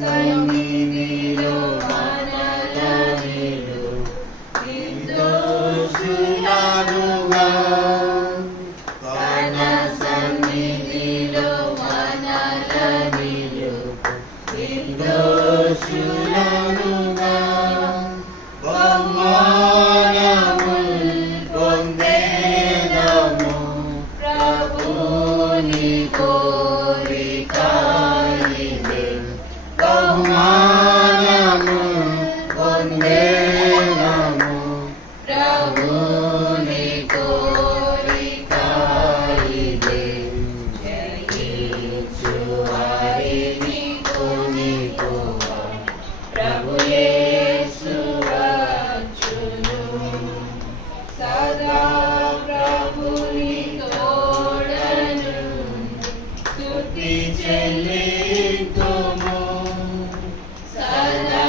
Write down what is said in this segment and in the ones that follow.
సన్నిధిలో మనలను నిర్దోషులనుగా తన సన్నిధిలో మనలను నిర్దోషులనుగా బహుమానములు పొందేదము ప్రభుని కోరిక ఇదే బహుమానములు పొందేదము ప్రభుని కోరిక ఇదే జయించు వారిని కొనిపోవా ప్రభు యేసు వచ్చును సదా ప్రభుని తోడను స్తుతి చెల్లింతుము సదా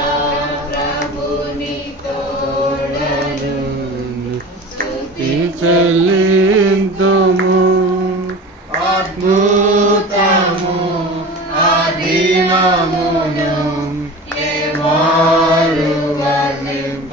ప్రభుని తోడను స్తుతి చెల్లింతుము అద్భుతము ఆదిమమును ఎవరు వర్ణింప